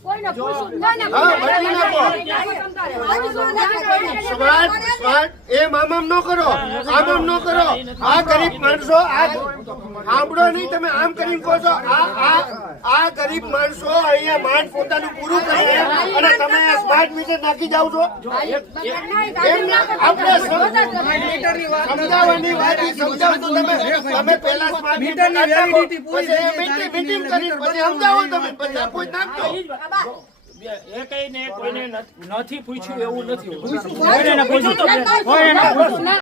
એ કરો આ ગરીબ માણસો આ સાંભળો નહીં તમે આમ કરીને કહો છો આ આ આ ગરીબ માણસો અહીંયા માન પોતાનું પૂરું કરે અને તમે સ્માર્ટ મીટર નાખી જાઓ છો આપણે સમજાવવાની વાત સમજાવજો તમે તમે પેલા સ્માર્ટ મીટર ની વેલિડિટી પૂરી થઈ ગઈ મીટિંગ કરી પછી સમજાવો તમે પછી કોઈ નાખતો એકઈ ને કોઈને નથી પૂછ્યું એવું નથી